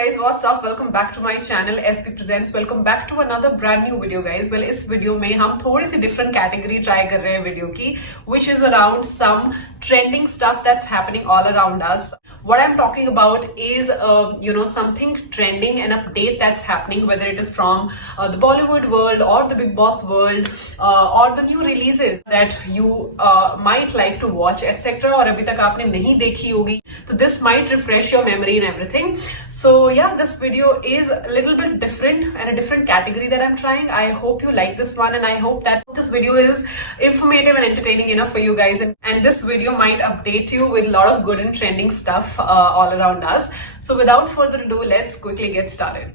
guys, what's up? Welcome back to my channel SP Presents. Welcome back to another brand new video guys. Well, इस video में हम थोड़ी सी different category try कर रहे हैं video की, which is around some trending stuff that's happening all around us. What I'm talking about is something trending, an update that's happening, whether it is from the Bollywood world or the Big Boss world or the new releases that you might like to watch etc. और अभी तक आपने नहीं देखी होगी, तो this might refresh your memory and everything. So yeah, this video is a little bit different and a different category that I'm trying. I hope you like this one and I hope that this video is informative and entertaining enough for you guys, and this video might update you with a lot of good and trending stuff all around us. So without further ado, let's quickly get started.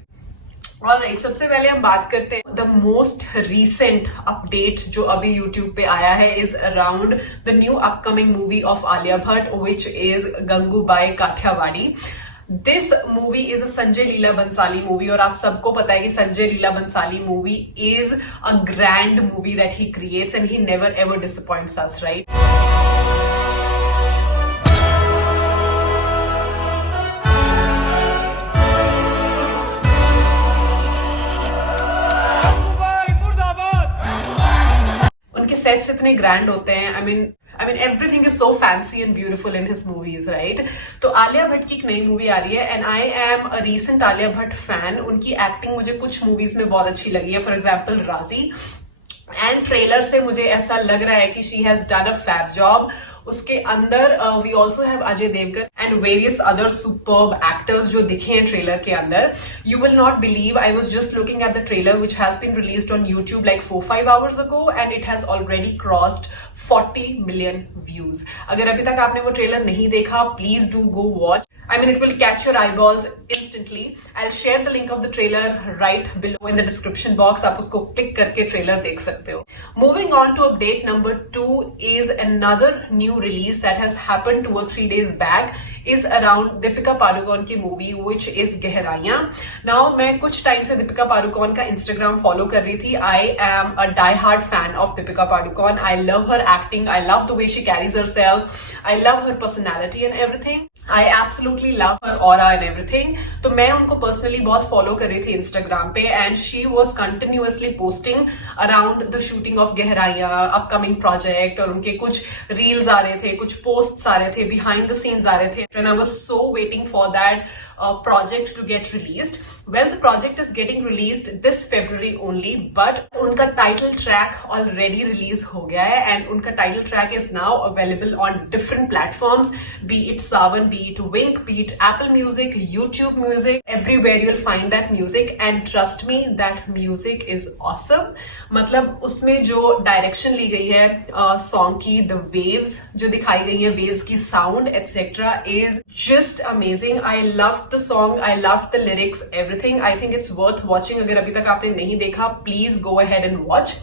Alright, सबसे पहले हम बात करते हैं the most recent update जो अभी YouTube पे आया है is around the new upcoming movie of Alia Bhatt, which is Gangubai Kathiawadi. This movie is a Sanjay Leela Bhansali movie और आप सबको पता है कि Sanjay Leela Bhansali movie is a grand movie that he creates and he never ever disappoints us, right? उनके sets इतने grand होते हैं. I mean everything is so fancy and beautiful in his movies, right? तो आलिया भट्ट की एक नई मूवी आ रही है and I am a recent Alia Bhatt fan. उनकी एक्टिंग मुझे कुछ मूवीज में बहुत अच्छी लगी है. For example Raazi, and trailer से मुझे ऐसा लग रहा है कि she has done a fab job. उसके अंदर we also have Ajay Devgn and various other superb actors जो दिखे हैं ट्रेलर के अंदर. You will not believe, I was just looking at the trailer which has been released on YouTube like 4-5 hours ago and it has already crossed 40 million views. अगर अभी तक आपने वो ट्रेलर नहीं देखा, please do go watch. I mean, it will catch your eyeballs instantly. I'll share the link of the trailer right below in the description box. आप उसको click करके ट्रेलर देख सकते हो. Moving on to update number 2 is another new release that has happened 2 or 3 days back is around Deepika Padukone की movie which is गहराइयां. Now मैं कुछ time से दीपिका पादुकोण का Instagram फॉलो कर रही थी. I am a die-hard fan of Deepika Padukone. I love her acting. I love the way she carries herself. I love her personality and everything. I absolutely love her aura and everything. तो मैं उनको personally बहुत follow कर रही थी Instagram पे and she was continuously posting around the shooting of गहराइयां, upcoming project, और उनके कुछ reels आ रहे थे, कुछ posts आ रहे थे, behind the scenes आ रहे थे, and I was so waiting for that project to get released. Well, the project is getting released this February only, but उनका title track already release हो गया है and उनका title track is now available on different platforms, be it Saavn, be it Wynk, be it Apple Music, YouTube Music, everywhere you'll find that music and trust me, that music is awesome. मतलब उसमें जो direction ली गई है song की, the waves जो दिखाई गई है, waves की sound etc. is just amazing. I loved the song, I loved the lyrics, everything. I think it's worth watching. अगर अभी तक आपने नहीं देखा, please go ahead and watch.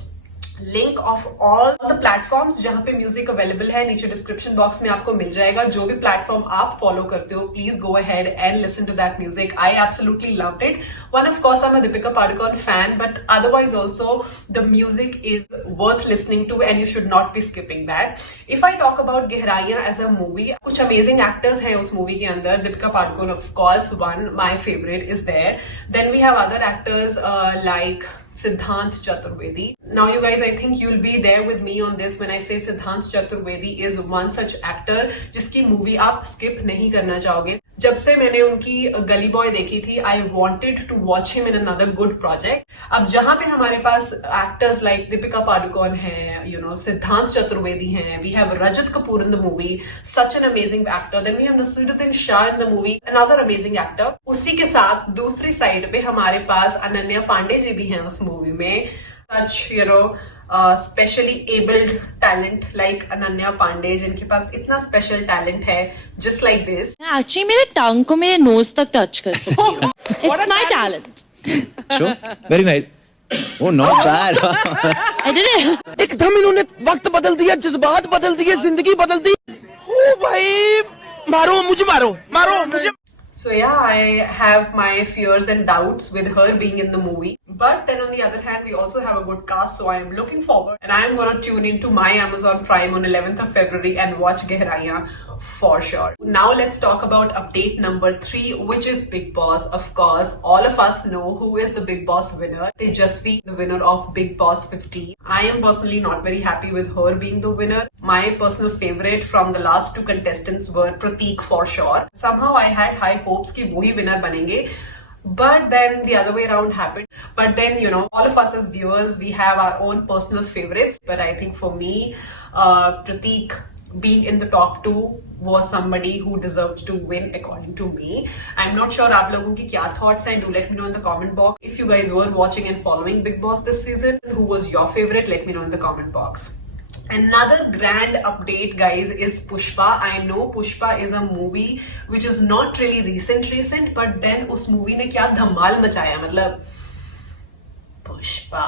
Link of all the platforms जहां पे म्यूजिक अवेलेबल है नीचे डिस्क्रिप्शन बॉक्स में आपको मिल जाएगा. जो भी प्लेटफॉर्म आप फॉलो करते हो, please go ahead and listen to that music. I absolutely loved it. One, of course I am a Deepika Padukone fan, but otherwise also the music is worth listening to and you should not be skipping that. If I talk about Gehraiyaan as a movie, कुछ amazing actors हैं उस movie के अंदर. Deepika Padukone of course one, my favourite is there. Then we have other actors like Siddhant Chaturvedi. Now you guys, I think you'll be there with me on this when I say Siddhant Chaturvedi is one such actor जिसकी movie आप skip नहीं करना चाहोगे. जब से मैंने उनकी गली बॉय देखी थी, I wanted to watch him in another good project. अब जहां पे हमारे पास एक्टर्स लाइक दीपिका पादुकोण हैं, सिद्धांत चतुर्वेदी हैं, we have Rajat Kapoor in the movie, such an amazing actor. Then we have Naseeruddin Shah in the movie, another amazing actor. उसी के साथ दूसरी साइड पे हमारे पास अनन्या पांडे जी भी हैं उस मूवी में. Such specially abled talent like Ananya Pandey, जिनके पास इतना special talent है, just like this. Actually, मेरे टंग को मेरे nose तक touch कर सकती हूँ. It's my talent. Sure, very nice. Oh, not bad. I did it. एकदम इन्होंने वक्त बदल दिया, जज्बात बदल दिए, जिंदगी बदल दी. ओ भाई, मारो मुझे. So yeah, I have my fears and doubts with her being in the movie. But then on the other hand, we also have a good cast, so I am looking forward. And I am going to tune into my Amazon Prime on 11th of February and watch Gehraiyan for sure. Now let's talk about update number 3, which is Big Boss. Of course, all of us know who is the Big Boss winner. Tejasvi, the winner of Big Boss 15. I am personally not very happy with her being the winner. My personal favorite from the last 2 contestants were Prateek for sure. Somehow I had high hopes कि वो ही winner बनेंगे. But then the other way around happened. But then, you know, all of us as viewers, we have our own personal favorites. But I think for me, Prateek being in the top 2 was somebody who deserved to win according to me. I'm not sure आप लोगों की क्या thoughts हैं. Do let me know in the comment box. If you guys were watching and following Big Boss this season, who was your favorite? Let me know in the comment box. Another grand update, guys, is Pushpa. I know Pushpa is a movie which is not really recent, but then उस movie ने क्या धमाल मचाया. मतलब Pushpa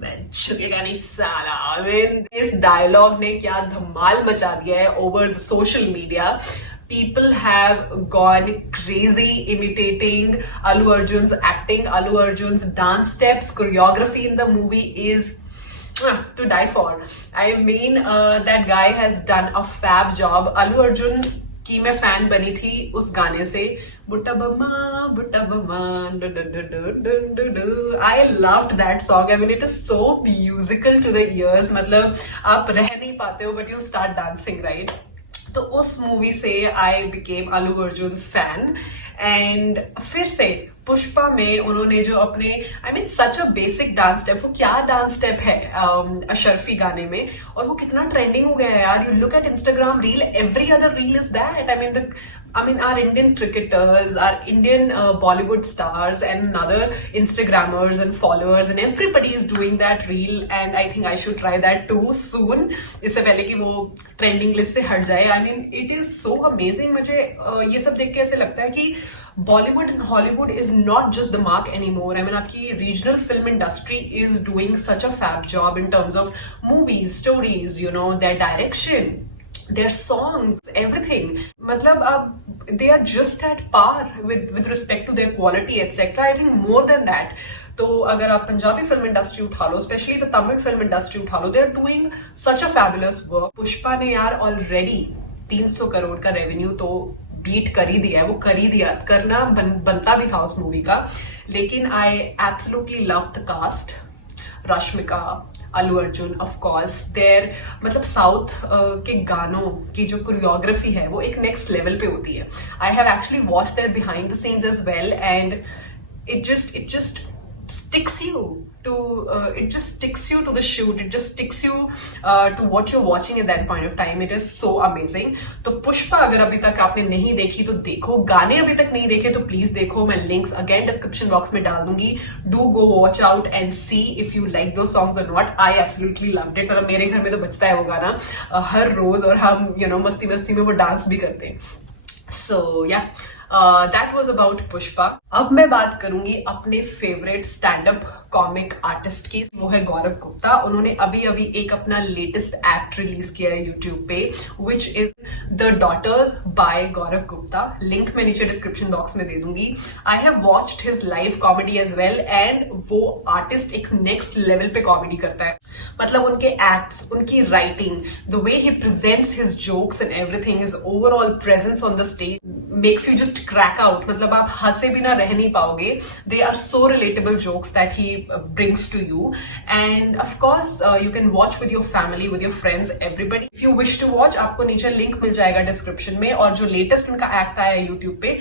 मैं झुकेगा नहीं साला. I mean, इस dialogue ने क्या धमाल मचा दिया है over the social media. People have gone crazy imitating Allu Arjun's acting, Allu Arjun's dance steps, choreography in the movie is to die for. I mean, that guy has done a fab job. Allu Arjun की मैं fan बनी थी उस गाने से. Butta bama, I loved that song. I mean, it is so musical to the ears. मतलब आप रह नहीं पाते हो, but you'll start dancing, right? तो उस मूवी से I became Allu Arjun's fan. And फिर से पुष्पा में उन्होंने जो अपने सच अ बेसिक डांस स्टेप, वो क्या डांस स्टेप है अशरफी गाने में, और वो कितना ट्रेंडिंग हो गया है यार. You look at Instagram reel, every other reel is that. I mean, our Indian cricketers, our Indian Bollywood stars, and other Instagrammers and followers, and everybody is doing that reel, and I think I should try that too soon. इससे पहले कि वो trending list से हट जाए. I mean, it is so amazing. मुझे ये सब देख के ऐसे लगता है कि Bollywood and Hollywood is not just the mark anymore. I mean, आपकी regional film industry is doing such a fab job in terms of movies, stories, you know, their direction, their songs, everything. मतलब अब they are just at par with respect to their quality, etc. I think more than that. तो अगर आप Punjabi film industry उठा लो, specially the Tamil film industry उठा लो, they are doing such a fabulous work. Pushpa ने यार ऑलरेडी 300 करोड़ का रेवेन्यू तो बीट कर ही दिया है. वो कर ही दिया, करना बनता भी था उस मूवी का. लेकिन I absolutely love the cast. Rashmika, Allu Arjun, of course there, मतलब साउथ के गानों की जो कोरियोग्राफी है वो एक नेक्स्ट लेवल पे होती है. I have actually watched their behind the scenes as well, and it just sticks you to the shoot. It just sticks you to what you're watching at that point of time. It is so amazing. तो पुष्पा अगर अभी तक आपने नहीं देखी तो देखो. गाने अभी तक नहीं देखे तो प्लीज देखो. मैं लिंक्स अगेन डिस्क्रिप्शन बॉक्स में डाल दूंगी. Do go watch out and see if you like those songs or not. I absolutely loved it. मतलब मेरे घर में तो बजता है वो गाना हर रोज, और हम मस्ती मस्ती में वो डांस भी करते हैं. So yeah, that was about Pushpa. अब मैं बात करूंगी अपने favourite stand up comic artist की. वो है गौरव गुप्ता. उन्होंने अभी एक अपना लेटेस्ट एक्ट रिलीज किया है यूट्यूब पे, which is The Daughters by Gaurav Gupta. Link मैं नीचे डिस्क्रिप्शन बॉक्स में दे दूंगी. I have watched his live comedy as well, and वो आर्टिस्ट एक नेक्स्ट लेवल पे कॉमेडी करता है. मतलब उनके एक्ट्स, उनकी writing, the way he presents his jokes and everything, his overall presence on the stage makes you just crack out. मतलब आप हंसे बिना रह नहीं पाओगे. They are so relatable jokes that he brings to you, and of course you can watch with your family, with your friends, everybody. If you wish to watch, आपको नीचे link मिल जाएगा डिस्क्रिप्शन में, और जो लेटेस्ट उनका act आया है YouTube पे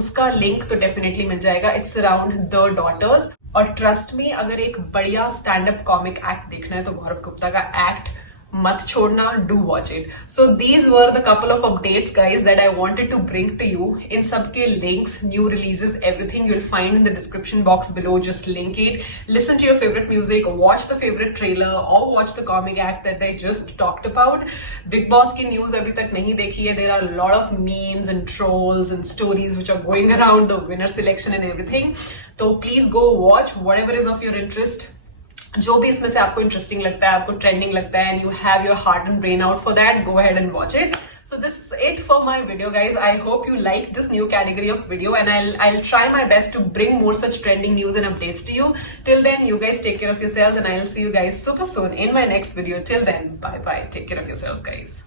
उसका लिंक तो डेफिनेटली मिल जाएगा. It's around The Daughters. और ट्रस्ट मी, अगर एक बढ़िया स्टैंड अप कॉमिक एक्ट देखना है तो गौरव गुप्ता का एक्ट मत छोड़ना. Do watch it. So these were the couple of updates guys that I wanted to bring to you. In सबके links, new releases, everything you will find in the description box below. Just link it, listen to your favourite music, watch the favourite trailer, और watch the comic act that I just talked about. Bigg Boss की news अभी तक नहीं देखी है. There are lot of memes and trolls and stories which are going around the winner selection and everything. तो please go watch whatever is of your interest. जो भी इसमें से आपको इंटरेस्टिंग लगता है, आपको ट्रेंडिंग लगता है, and you have your heart and brain out for that, go ahead and watch it. So this is it for my video, guys. I hope you like this new category of video, and I'll try my best to bring more such trending news and updates to you. Till then, you guys take care of yourselves, and I'll see you guys super soon in my next video. Till then, bye bye. Take care of yourselves, guys.